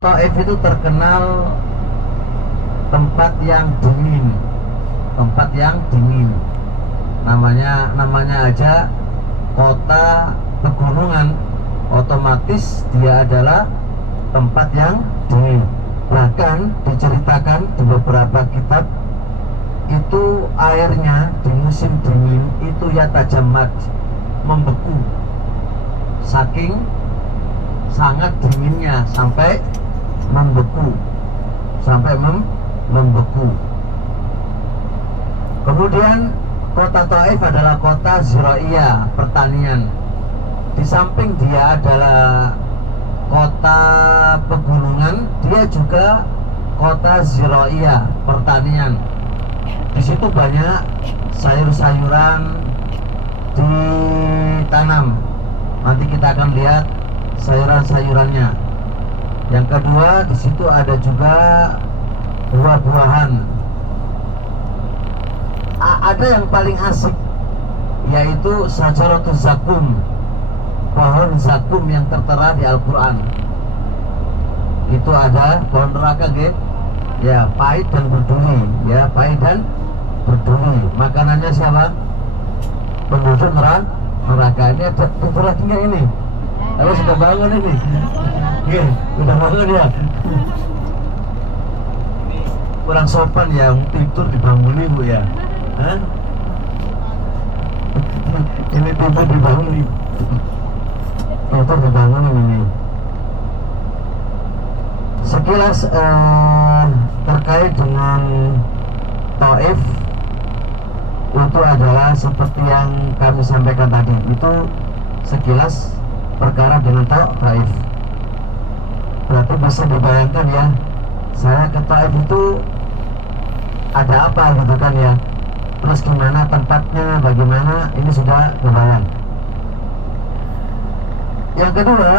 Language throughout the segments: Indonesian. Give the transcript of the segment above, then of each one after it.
Taif itu terkenal tempat yang dingin, tempat yang dingin. Namanya aja kota pegunungan, otomatis dia adalah tempat yang dingin. Bahkan diceritakan di beberapa kitab itu airnya di musim dingin itu ya tajamad, membeku, saking sangat dinginnya sampai membeku, membeku. Kemudian kota Taif adalah kota ziraiyah, pertanian. Di samping dia adalah kota pegunungan, dia juga kota ziraiyah, pertanian. Di situ banyak sayur-sayuran ditanam. Nanti kita akan lihat sayuran-sayurannya. Yang kedua, di situ ada juga buah-buahan. Ada yang paling asik, yaitu Syajaratus Zakum, pohon zakum yang tertera di Al-Quran. Itu ada pohon neraka, gitu. Ya, pahit dan berduri. Ya, pahit dan berduri. Makanannya siapa? Penduduk neraka. Ini ada tidur lagi nggak ini? Kalau sudah bangun ini. Oke, udah bangun ya. Kurang sopan ya, tidur dibanguni Bu ya. Hah? Ini tidur dibanguni. Tidur dibangun ini. Sekilas terkait dengan Taif itu adalah seperti yang kami sampaikan tadi. Itu sekilas perkara dengan Taif. Berarti bisa dibayangkan ya, saya ke Taif itu ada apa gitu kan ya. Terus gimana tempatnya, bagaimana, ini sudah kebayang. Yang kedua,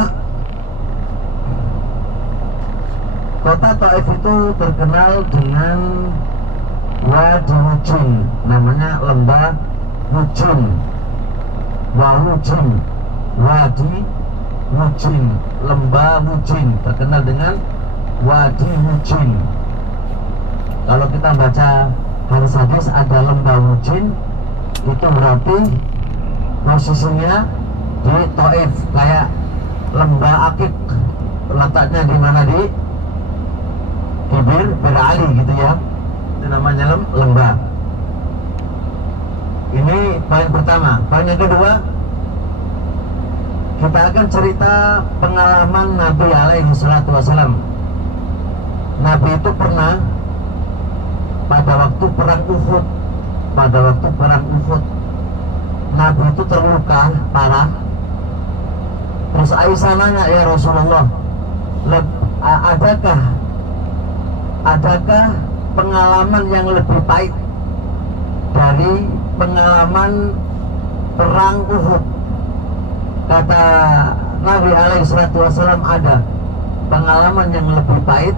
kota Taif itu terkenal dengan Wadi Wujin, namanya lembah Wujin. Wadi Wujin, lembah Wujin, terkenal dengan Wadi Wujin. Kalau kita baca hadis-hadis ada lembah Wujin, itu berarti posisinya di Taif, kayak lembah Akik, letaknya di mana, di Bir Ali gitu ya. Itu namanya lembah. Ini poin pertama. Poin yang kedua, kita akan cerita pengalaman Nabi alaihi salatu wassalam. Nabi itu pernah pada waktu perang Uhud, Nabi itu terluka parah. Terus Aisyah nanya, ya Rasulullah, adakah pengalaman yang lebih pahit dari pengalaman perang Uhud? Kata Nabi alaihissalam, ada pengalaman yang lebih pahit,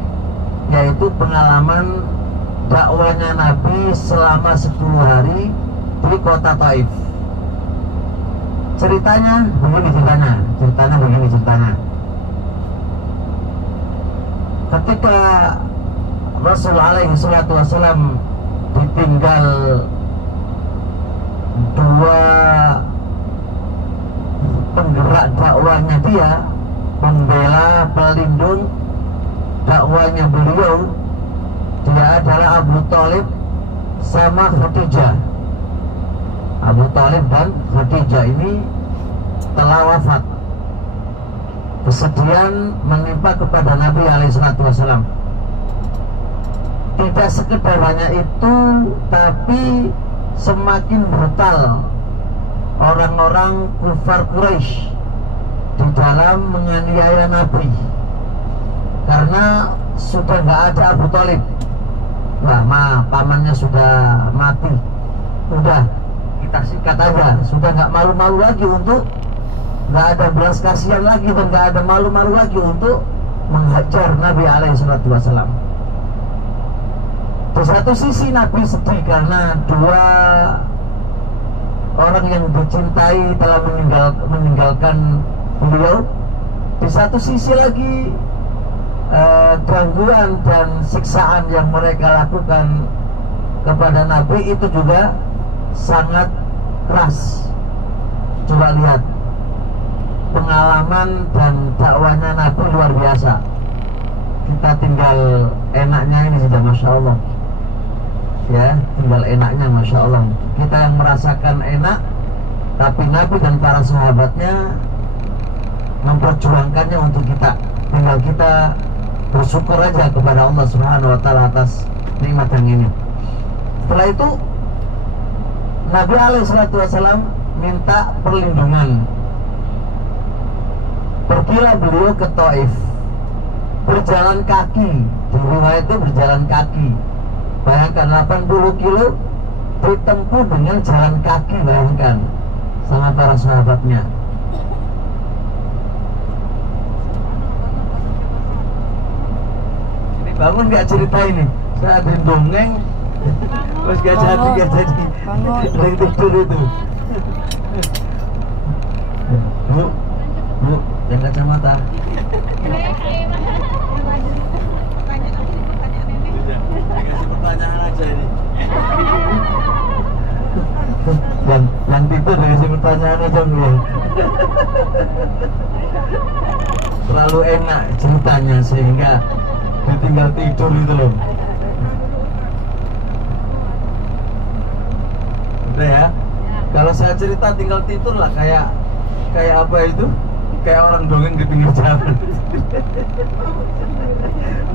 yaitu pengalaman dakwanya Nabi selama 10 hari di kota Taif. Ceritanya begini. Ketika Rasul alaihissalam ditinggal dua penggerak dakwanya dia, pembela, pelindung dakwanya beliau, dia adalah Abu Thalib sama Khadijah. Abu Thalib dan Khadijah ini telah wafat. Kesedihan menimpa kepada Nabi alaihissalam. Tidak sekedar hanya itu, tapi semakin brutal orang-orang kufar Quraisy di dalam menganiaya Nabi, karena sudah nggak ada Abu Thalib. Pamannya sudah mati, udah kita sikat aja, sudah nggak malu-malu lagi untuk, nggak ada belas kasihan lagi, dan nggak ada malu-malu lagi untuk menghajar Nabi alaihissalam. Di satu sisi Nabi sedih karena dua orang yang dicintai telah meninggalkan beliau. Di satu sisi lagi gangguan dan siksaan yang mereka lakukan kepada Nabi itu juga sangat keras. Coba lihat pengalaman dan dakwahnya Nabi luar biasa. Kita tinggal enaknya ini saja, Masya Allah. Ya, tinggal enaknya, Masya Allah. Kita yang merasakan enak, tapi Nabi dan para sahabatnya memperjuangkannya untuk kita. Tinggal kita bersyukur aja kepada Allah Subhanahu wa Ta'ala atas nikmat yang ini. Setelah itu Nabi SAW minta perlindungan. Pergilah beliau ke Taif, berjalan kaki. Di riwayat itu berjalan kaki. Bayangkan 80 kilo ditempuh dengan jalan kaki, bayangkan, sama para sahabatnya. Ini bangun gak cerita ini? Saya ada dongeng, terus gak jadi ring tidur itu. Bu, yang kacamata. Dikasih pertanyaan aja ini. Yang tidur dikasih pertanyaan aja gue. Terlalu enak ceritanya sehingga ditinggal tidur itu loh. Udah ya. Kalau saya cerita tinggal tidur lah, kayak apa itu? Kayak orang dongeng di pinggir jalan.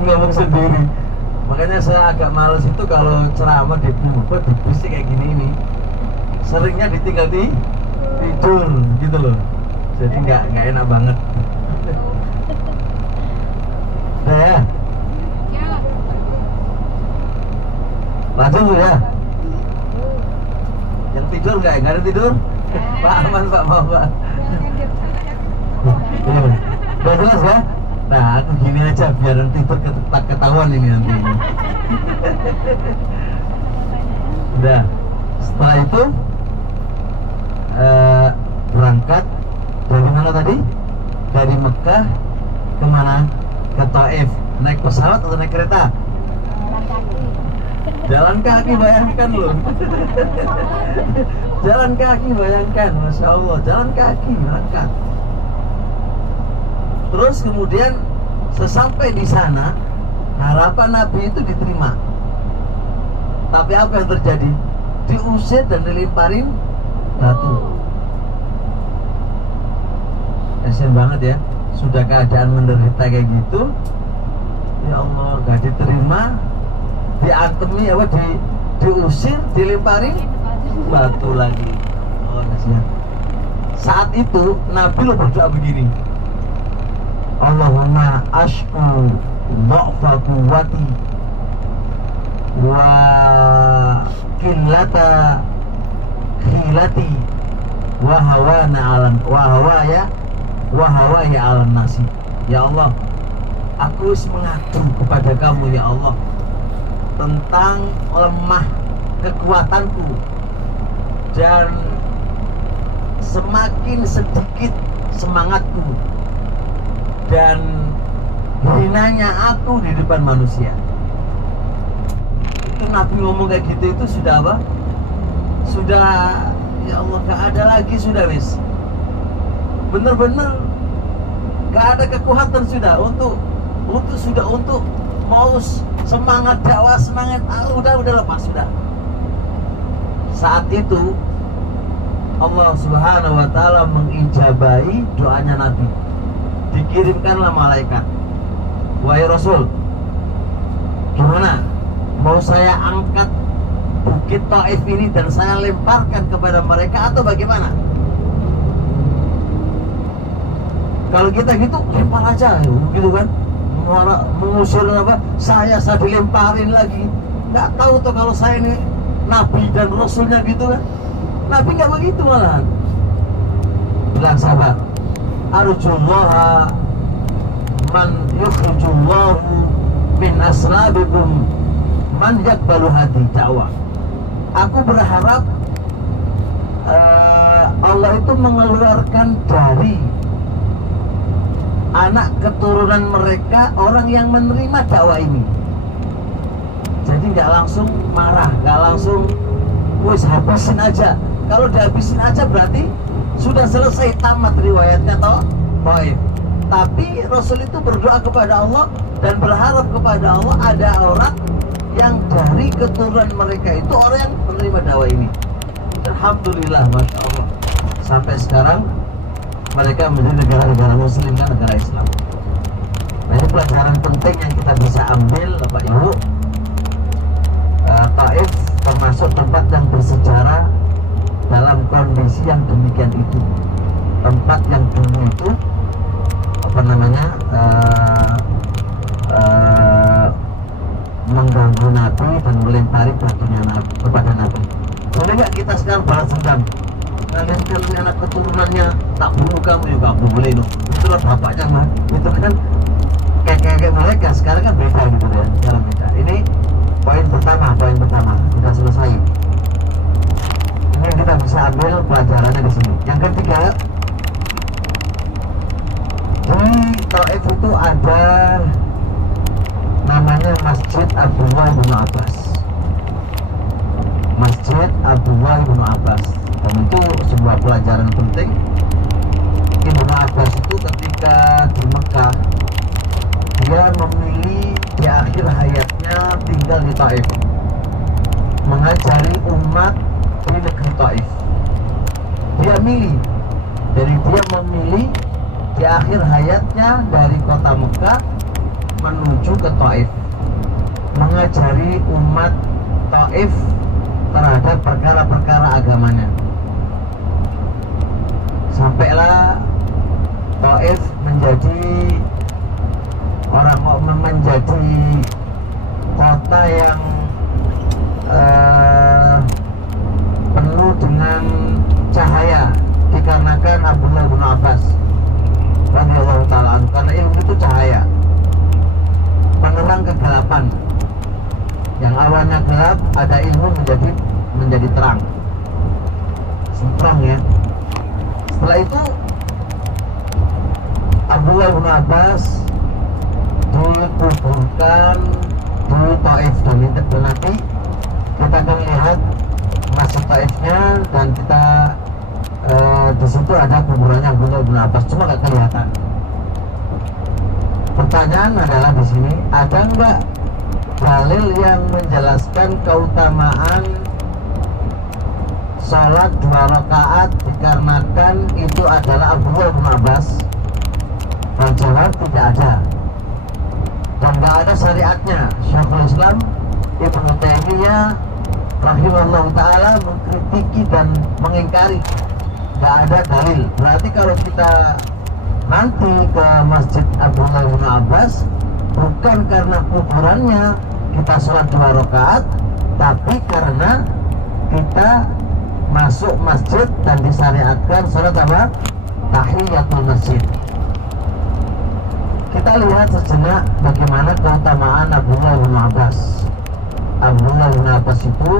Ngomong sendiri. Makanya saya agak males itu kalau ceramah di bis kayak gini ini. Seringnya ditinggal tidur gitu loh. Jadi nggak enak banget. Udah ya. Lanjut ya. Yang tidur nggak ada tidur? Pak aman Pak, mau Pak. Udah jelas ya? Nah aku gini aja biar nanti ketahuan ini nanti. Udah. Setelah itu berangkat dari mana tadi? Dari Mekah kemana? Ke Taif. Naik pesawat atau naik kereta? Jalan kaki, bayangkan loh. Jalan kaki, bayangkan, Masya Allah. Jalan kaki berangkat. Terus kemudian sesampai di sana, harapan Nabi itu diterima. Tapi apa yang terjadi? Diusir dan dilemparin batu. Kasian banget ya. Sudah keadaan menderita kayak gitu, ya Allah, gak diterima, diantemi apa, diusir, dilemparin batu lagi. Oh kasihan. Saat itu Nabi lo berdoa begini, Allahumma ashku dha'fa quwwati wa qillata khilati wa hawaya alam nasi. Ya Allah, aku harus mengadu kepada kamu ya Allah tentang lemah kekuatanku dan semakin sedikit semangatku dan hinanya aku di depan manusia. Itu Nabi ngomong kayak gitu itu sudah apa? Sudah, ya Allah, gak ada lagi, sudah wis. Bener-bener gak ada kekuatan sudah untuk mau semangat dakwah, semangat udah lepas sudah. Saat itu Allah Subhanahu wa Ta'ala mengijabahi doanya Nabi. Dikirimkanlah malaikat, wahai Rasul, gimana? Mau saya angkat bukit Taif ini dan saya lemparkan kepada mereka atau bagaimana? Kalau kita gitu, lempar aja gitu kan, mengusir apa, saya dilemparin lagi. Nggak tahu tuh kalau saya ini Nabi dan Rasulnya gitu kan. Nabi nggak begitu malahan. Bilang sahabat, arjullaha man yukhrijullahu min aslabikum man yakbalu hadi dakwah. Aku berharap Allah itu mengeluarkan dari anak keturunan mereka orang yang menerima dakwah ini. Jadi nggak langsung marah, nggak langsung wis habisin aja. Kalau dihabisin aja berarti sudah selesai, tamat riwayatnya toh. Tapi Rasul itu berdoa kepada Allah dan berharap kepada Allah ada orang yang dari keturunan mereka itu orang yang menerima dakwah ini. Alhamdulillah, masya Allah. Sampai sekarang mereka menjadi negara-negara Muslim, kan, negara Islam. Nah, ini pelajaran penting yang kita bisa ambil, Bapak Ibu. Taif termasuk tempat yang bersejarah dalam kondisi yang demikian itu. Tempat yang dulu itu mengganggu Nabi dan melempari batunya kepada Nabi. Boleh nggak kita sekarang balas dendam? Kalian anak keturunannya tak bunuh kamu juga boleh loh. Itulah bapaknya mah. Itu kan kayak mereka sekarang kan beda gitu ya. Sekarang beda. Ini poin pertama kita selesai. Ini yang kita bisa ambil pelajarannya di sini. Yang ketiga, di Taif itu ada namanya Masjid Abdullah bin Abbas. Masjid Abdullah bin Abbas. Dan itu sebuah pelajaran penting. Ibnu Abbas itu ketika di Mekah, dia memilih di akhir hayatnya tinggal di Taif, mengajari umat di negeri Taif. Dia milih, jadi dia memilih di akhir hayatnya dari kota Mekah menuju ke Taif, mengajari umat Taif terhadap perkara-perkara agamanya. Sampailah Taif menjadi kota yang penuh dengan cahaya dikarenakan Abdullah bin Abbas radhiyallahu ta'ala anhu, karena ilmu itu cahaya, penerang kegelapan. Yang awalnya gelap, ada ilmu menjadi terang. Terang ya. Setelah itu Abdullah bin Abbas dikuburkan di Taif, dan nanti kita akan lihat masjid Taifnya, dan kita di situ ada kuburannya Abdullah bin Abbas, cuma nggak kelihatan. Pertanyaan adalah di sini, ada nggak dalil yang menjelaskan keutamaan sholat 2 rakaat dikarenakan itu adalah Abdullah bin Abbas? Jawab, tidak ada, dan nggak ada syariatnya. Syekhul Islam Ibnu Taimiyah rahimahullah ta'ala mengkritiki dan mengingkari, nggak ada dalil. Berarti kalau kita nanti ke Masjid Abdullah bin Abbas, bukan karena kuburannya kita sholat 2 rakaat, tapi karena kita masuk masjid dan disyariatkan sholat apa? Tahiyatul masjid. Kita lihat sejenak bagaimana keutamaan Abdullah bin Abbas. Abdullah bin Abbas itu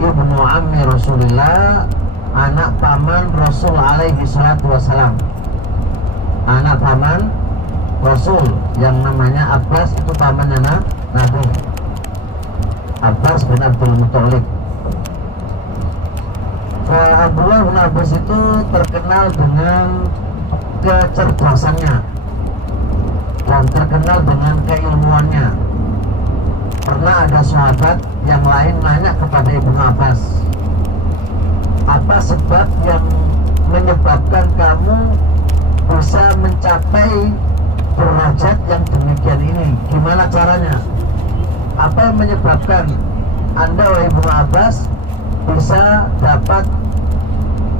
ibnu ammi Rasulullah, anak paman Rasul alaihi salatu wassalam. Anak paman Rasul yang namanya Abbas, itu pamannya Nabi Abbas bin Abdul Muthalib. Abdullah bin Abbas itu terkenal dengan kecerdasannya dan terkenal dengan keilmuannya. Pernah ada sahabat yang lain nanya kepada Ibnu Abbas, apa sebab yang menyebabkan kamu bisa mencapai derajat yang demikian ini? Gimana caranya? Apa yang menyebabkan Anda, wahai Ibnu Abbas, bisa dapat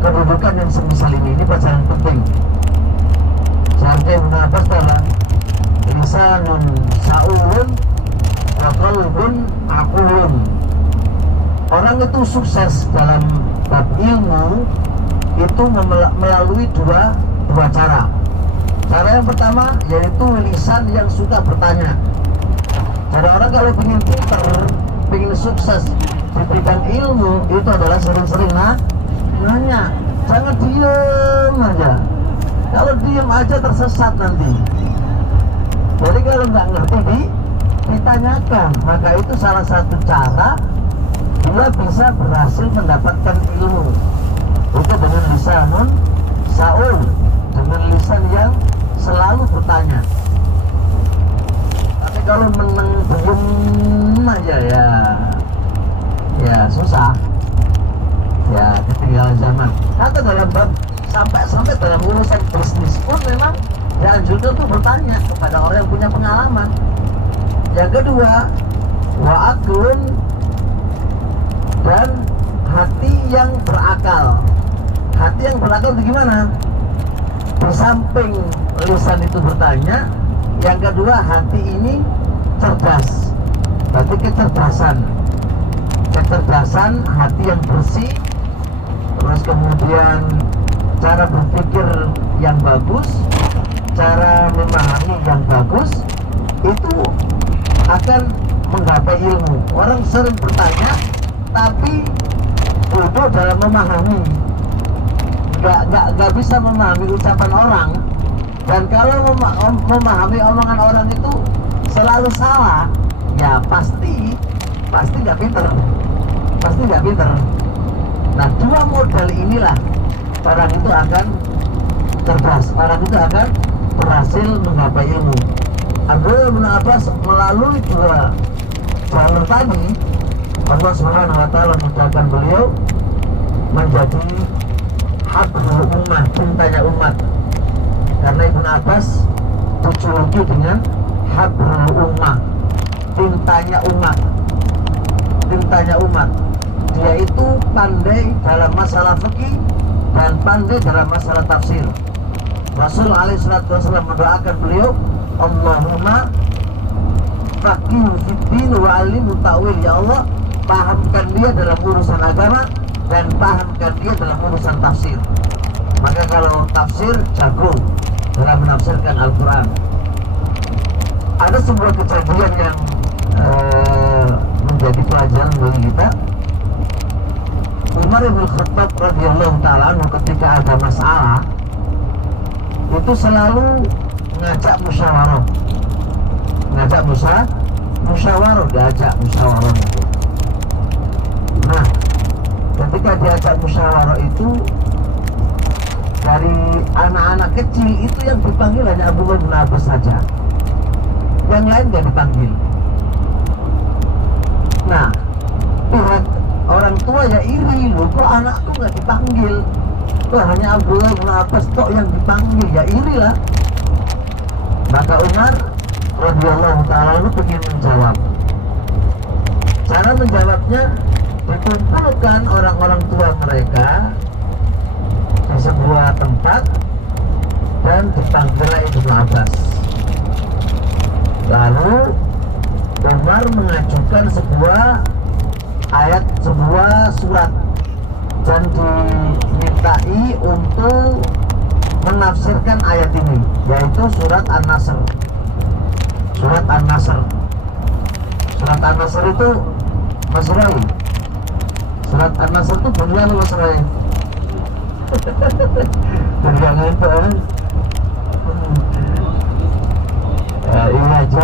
kedudukan yang semisal ini? Ini pelajaran penting. Seharusnya Ibnu Abbas adalah lisanun sa'ulun wa qalbun aqulun. Orang itu sukses dalam bab ilmu itu melalui dua cara. Cara yang pertama yaitu lisan yang suka bertanya. Jadi orang kalau ingin pintar, ingin sukses di bidang ilmu, itu adalah sering-sering nanya. Jangan diem aja. Kalau diem aja tersesat nanti. Jadi kalau nggak ngerti ditanyakan. Maka itu salah satu cara dia bisa berhasil mendapatkan ilmu. Itu dengan lisanun Saul, dengan lisan yang selalu bertanya. Tapi kalau menang diem aja ya susah. Ya ketinggalan zaman. Atau dalam bab sampai dalam urusan bisnis pun memang dianjurkan tuh bertanya kepada orang yang punya pengalaman. Yang kedua, wa'aklun, dan hati yang berakal. Hati yang berakal itu gimana? Di samping lisan itu bertanya, yang kedua hati ini cerdas. Berarti kecerdasan hati yang bersih, terus kemudian cara berpikir yang bagus, cara memahami yang bagus, itu akan menggapai ilmu. Orang sering bertanya tapi bodoh dalam memahami, nggak bisa memahami ucapan orang. Dan kalau memahami omongan orang itu selalu salah, ya pasti nggak pinter. Nah, dua modal inilah orang itu akan cerdas, orang itu akan berhasil menggapai ilmu. Abdullah bin Abbas melalui dua jalur tadi, Allah Subhanahu wa ta'ala menjadikan beliau menjadi habrul ummah, cintanya umat. Karena Ibn Abbas dijuluki dengan habrul ummah, cintanya umat. Dia itu pandai dalam masalah fikih dan pandai dalam masalah tafsir. Rasul alaihissalam mendoakan beliau, Allahumma faqih fiddin wa alimhu ta'wil. Ya Allah, pahamkan dia dalam urusan agama dan pahamkan dia dalam urusan tafsir. Maka kalau tafsir, jago dalam menafsirkan Al-Quran. Ada sebuah kejadian yang menjadi pelajaran bagi kita. Umar bin Khattab radhiyallahu ta'ala anhu ketika ada masalah itu selalu ngajak musyawarah, diajak musyawarah. Nah, ketika diajak musyawarah itu, dari anak-anak kecil itu yang dipanggil hanya Abdullah bin Abbas saja, yang lain gak dipanggil. Nah, pihak orang tua ya iri, loh kok anakku gak dipanggil, kok hanya Abdullah bin Abbas tok yang dipanggil, ya irilah. Maka Umar radhiyallahu ta'ala ingin menjawab. Cara menjawabnya, dikumpulkan orang-orang tua mereka di sebuah tempat dan dipanggillah Ibnu Abbas. Lalu Umar mengajukan sebuah ayat, sebuah surat, dan dimintai untuk menafsirkan ayat ini, yaitu surat An-Nasr. Surat An-Nasr itu Mas Rai. Surat An-Nasr itu bunyinya Mas Rai. Jangan itu. Ini aja.